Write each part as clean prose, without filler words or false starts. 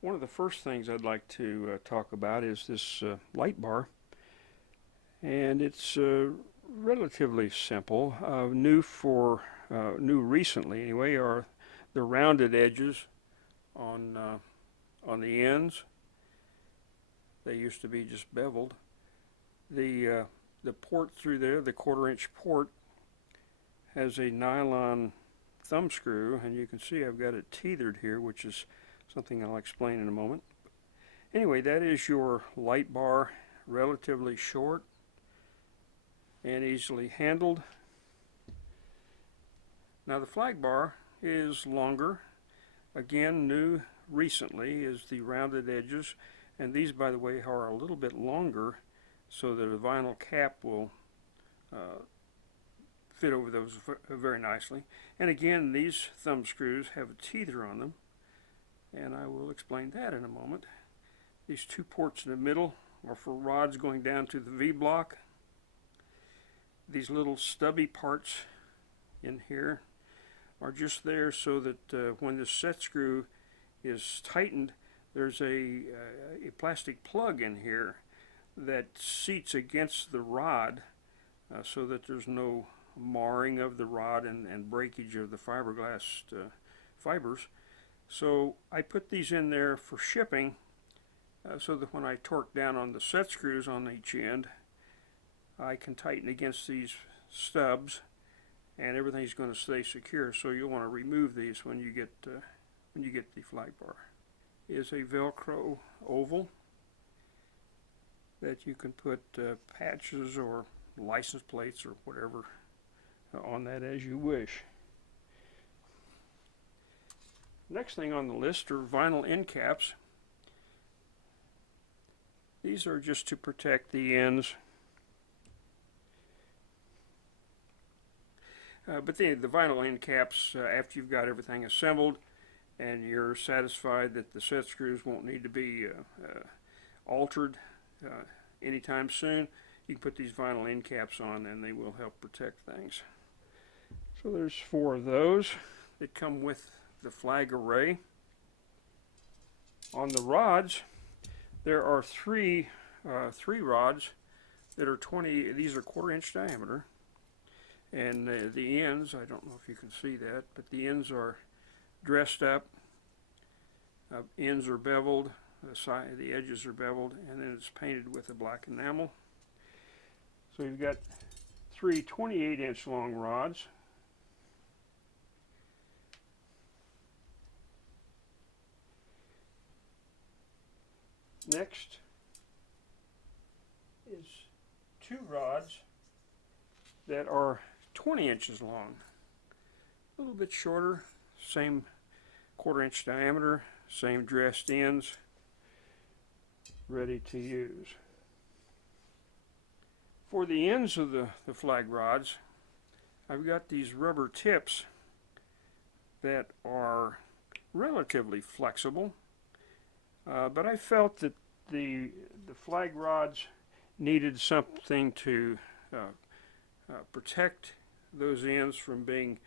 One of the first things I'd like to talk about is this light bar, and it's relatively simple. New recently anyway, are the rounded edges on the ends. They used to be just beveled. The port through there, the quarter-inch port, has a nylon thumb screw, and you can see I've got it tethered here, which is something I'll explain in a moment. Anyway, that is your light bar, relatively short and easily handled. Now the flag bar is longer. Again, new recently is the rounded edges, and these, by the way, are a little bit longer so that a vinyl cap will fit over those very nicely. And again, these thumb screws have a teether on them, and I will explain that in a moment. These two ports in the middle are for rods going down to the V block. These little stubby parts in here are just there so that when the set screw is tightened, there's a plastic plug in here that seats against the rod so that there's no marring of the rod and breakage of the fiberglass fibers. So I put these in there for shipping so that when I torque down on the set screws on each end, I can tighten against these stubs and everything's going to stay secure. So you'll want to remove these when you get the flag bar. It is a Velcro oval that you can put patches or license plates or whatever on that as you wish. Next thing on the list are vinyl end caps. These are just to protect the ends. But the vinyl end caps, after you've got everything assembled and you're satisfied that the set screws won't need to be altered anytime soon, you can put these vinyl end caps on and they will help protect things. So there's 4 of those that come with the flag array. On the rods, there are three rods that are 20. These are quarter-inch diameter, and the ends, I don't know if you can see that, but the ends are dressed up. Ends are beveled, the edges are beveled, and then it's painted with a black enamel. So you've got 3 28-inch long rods. Next is 2 rods that are 20 inches long, a little bit shorter, same quarter-inch diameter, same dressed ends, ready to use. For the ends of the flag rods, I've got these rubber tips that are relatively flexible, but I felt that the flag rods needed something to protect those ends from being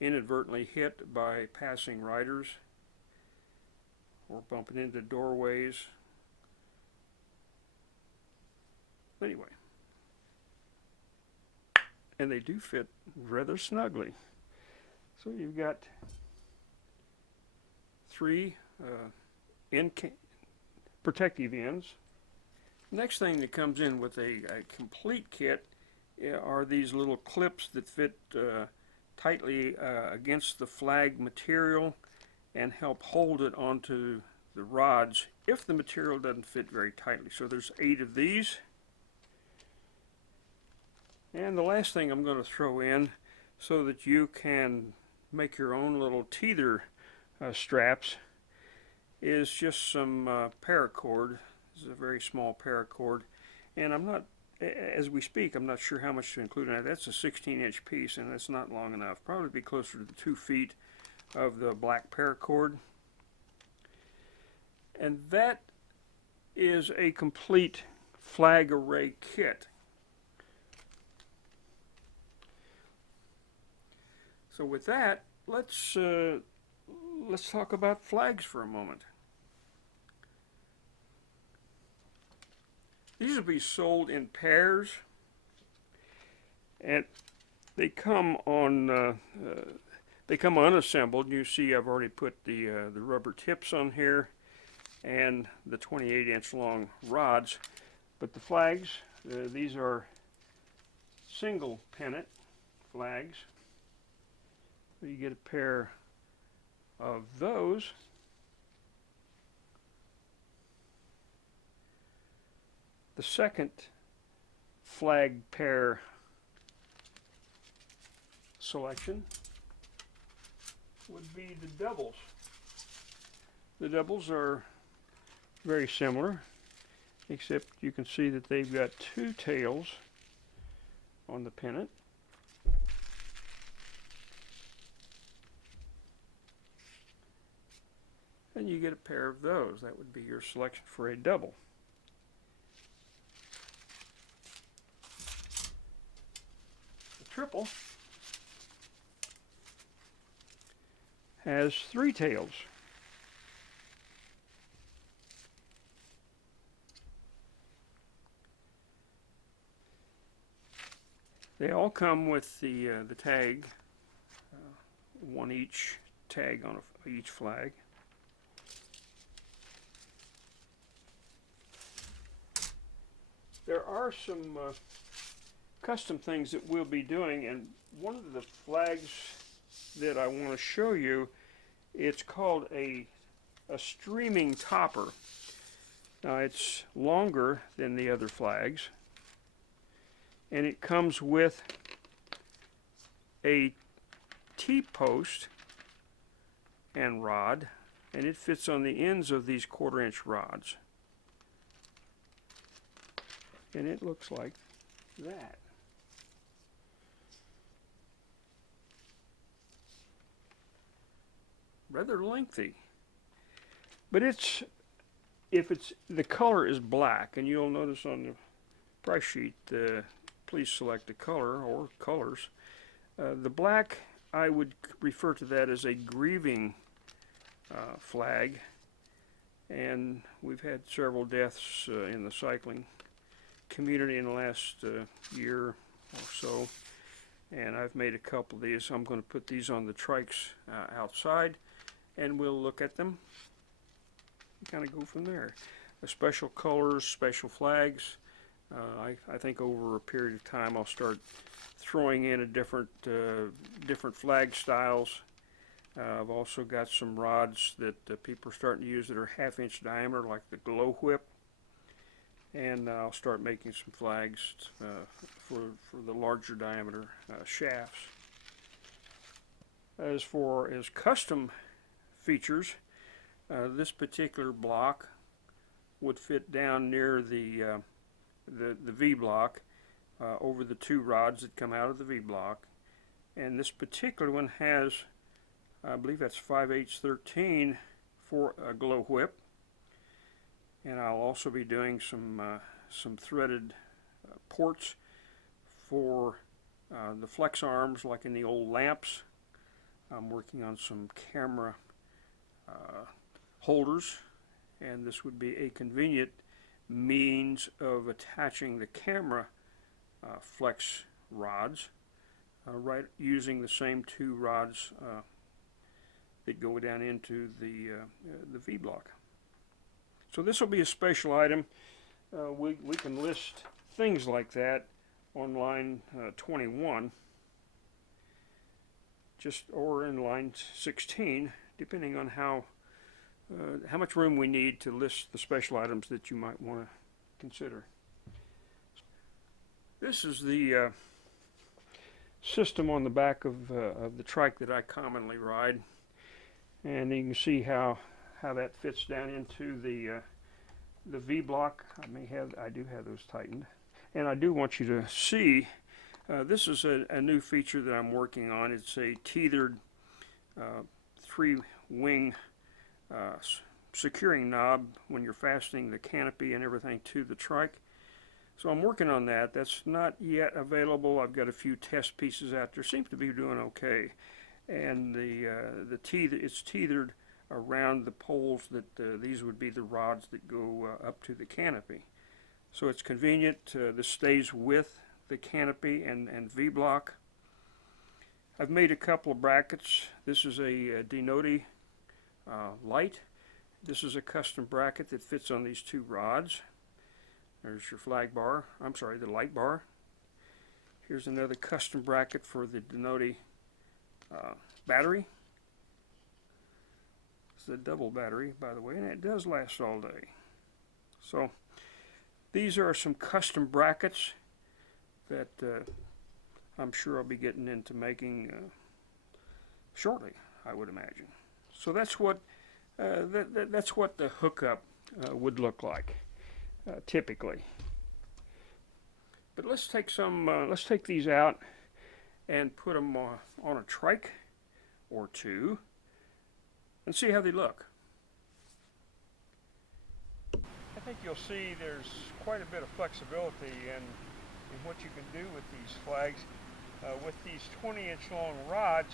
inadvertently hit by passing riders or bumping into doorways. Anyway, and they do fit rather snugly. So you've got 3 protective ends. Next thing that comes in with a complete kit are these little clips that fit tightly against the flag material and help hold it onto the rods if the material doesn't fit very tightly. So there's 8 of these. And the last thing I'm going to throw in so that you can make your own little teether straps is just some paracord. This is a very small paracord, and I'm not, as we speak, I'm not sure how much to include in that. That's a 16-inch piece, and that's not long enough. Probably be closer to the 2 feet of the black paracord. And that is a complete flag array kit. So with that, let's talk about flags for a moment. These will be sold in pairs, and they come on they come unassembled. You see I've already put the rubber tips on here and the 28-inch long rods, but the flags, these are single pennant flags. So you get a pair of those. The second flag pair selection would be the doubles. The doubles are very similar, except you can see that they've got two tails on the pennant. And you get a pair of those. That would be your selection for a double. The triple has three tails. They all come with the tag, one each tag on each flag. There are some custom things that we'll be doing, and one of the flags that I want to show you, it's called a streaming topper. Now it's longer than the other flags, and it comes with a T-post and rod, and it fits on the ends of these 1/4-inch rods. And it looks like that. Rather lengthy. But the color is black, and you'll notice on the price sheet, please select a color or colors. The black, I would refer to that as a grieving flag, and we've had several deaths in the cycling community in the last year or so, and I've made a couple of these. I'm going to put these on the trikes outside, and we'll look at them and kind of go from there. The special colors, special flags. I think over a period of time I'll start throwing in a different flag styles. I've also got some rods that people are starting to use that are 1/2-inch diameter, like the Glow Whip. And I'll start making some flags for the larger diameter shafts. As far as custom features, this particular block would fit down near the V block over the two rods that come out of the V block. And this particular one has, I believe that's 5/8-13 for a Glow Whip. And I'll also be doing some threaded ports for the flex arms, like in the old lamps. I'm working on some camera holders, and this would be a convenient means of attaching the camera flex rods, right using the same two rods that go down into the V block. So this will be a special item. We can list things like that on line 21, or in line 16, depending on how much room we need to list the special items that you might want to consider. This is the system on the back of the trike that I commonly ride, and you can see how that fits down into the V block. I do have those tightened, and I do want you to see this is a new feature that I'm working on. It's a tethered 3-wing securing knob when you're fastening the canopy and everything to the trike. So I'm working on that. That's not yet available. I've got a few test pieces out there. Seems to be doing okay, and it's tethered around the poles that these would be the rods that go up to the canopy. So it's convenient. This stays with the canopy and V-block. I've made a couple of brackets. This is a Denoti light. This is a custom bracket that fits on these two rods. There's your flag bar. I'm sorry, the light bar. Here's another custom bracket for the Denoti battery. It's a double battery, by the way, and it does last all day. So these are some custom brackets that I'm sure I'll be getting into making shortly, I would imagine. So that's what that's what the hookup would look like typically. But let's take these out and put them on a trike or two and see how they look. I think you'll see there's quite a bit of flexibility in what you can do with these flags. With these 20-inch long rods,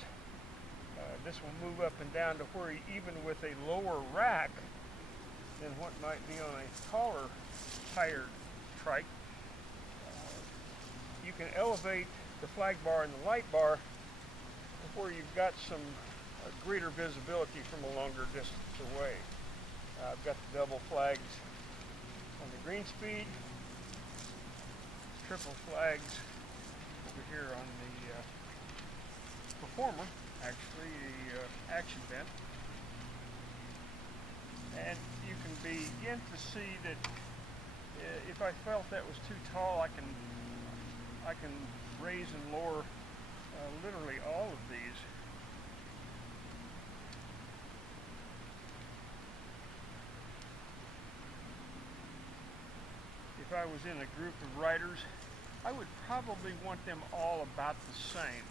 this will move up and down to where even with a lower rack than what might be on a taller tired trike, you can elevate the flag bar and the light bar to where you've got some greater visibility from a longer distance away. I've got the double flags on the green speed, triple flags over here on the Performer, actually the Action Vent. And you can begin to see that if I felt that was too tall, I can raise and lower literally all of these. If I was in a group of riders, I would probably want them all about the same,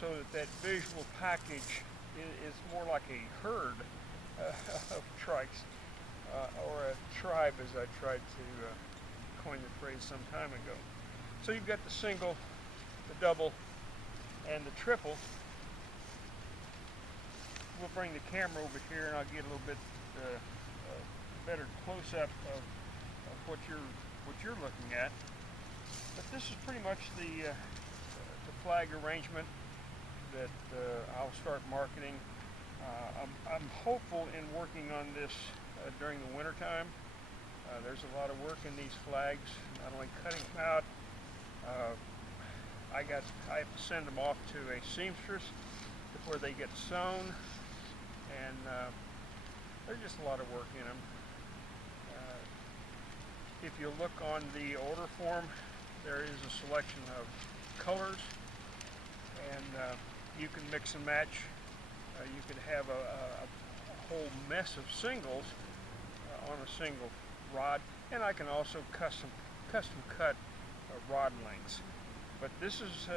so that visual package is more like a herd of trikes, or a tribe, as I tried to coin the phrase some time ago. So you've got the single, the double, and the triple. We'll bring the camera over here and I'll get a little bit better close-up of what you're looking at. But this is pretty much the flag arrangement that I'll start marketing. I'm hopeful in working on this during the winter time. There's a lot of work in these flags, not only cutting them out. I have to send them off to a seamstress before they get sewn, and there's just a lot of work in them. If you look on the order form, there is a selection of colors, and you can mix and match. You could have a whole mess of singles on a single rod, and I can also custom cut rod lengths. But this is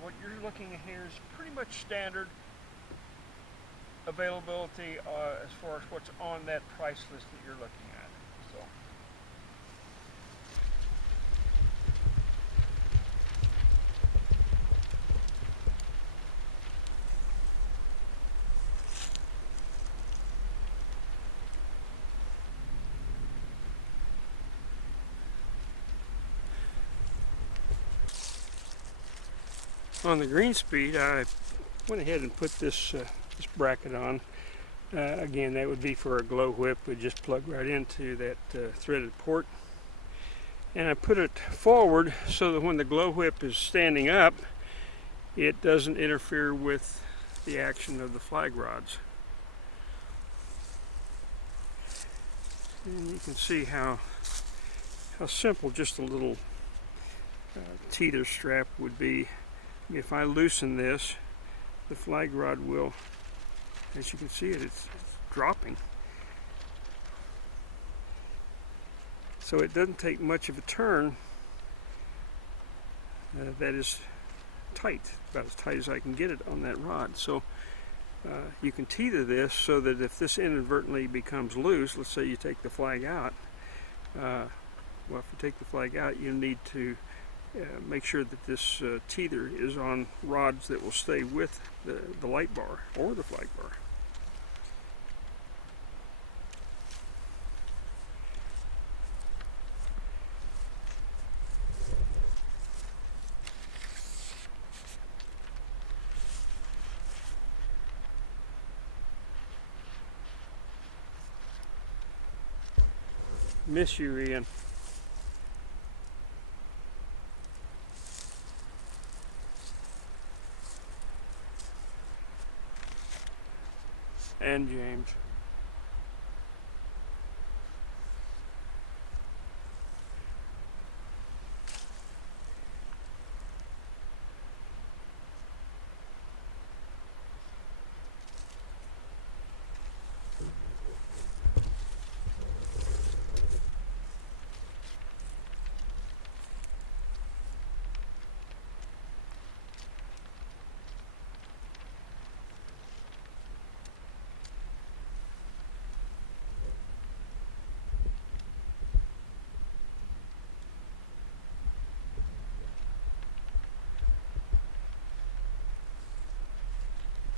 what you're looking at here is pretty much standard availability as far as what's on that price list that you're looking at. So. On the green speed, I went ahead and put this bracket on. Again, that would be for a glow whip. Would just plug right into that threaded port. And I put it forward so that when the glow whip is standing up, it doesn't interfere with the action of the flag rods. And you can see how simple just a little teeter strap would be. If I loosen this, the flag rod will, as you can see it's dropping. So it doesn't take much of a turn. That is tight, about as tight as I can get it on that rod. So you can tether this so that if this inadvertently becomes loose, let's say you take the flag out, well, if you take the flag out, you need to make sure that this tether is on rods that will stay with the light bar or the flag bar. Miss you, Ian. And James.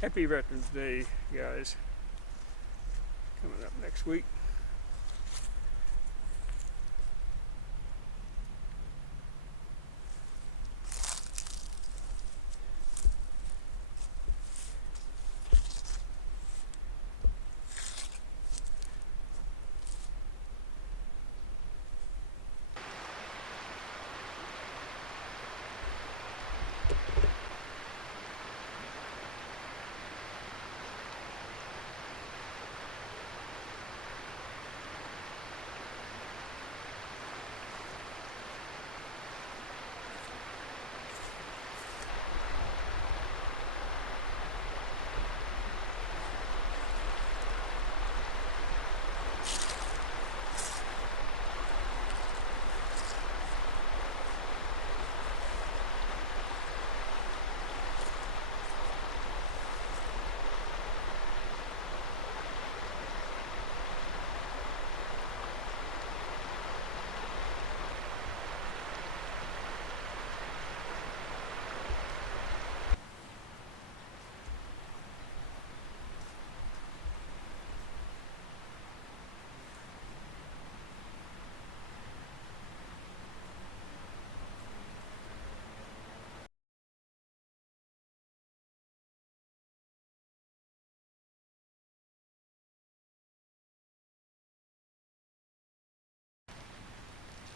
Happy Veterans Day, guys. Coming up next week.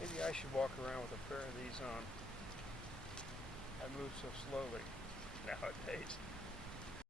Maybe I should walk around with a pair of these on. I move so slowly nowadays.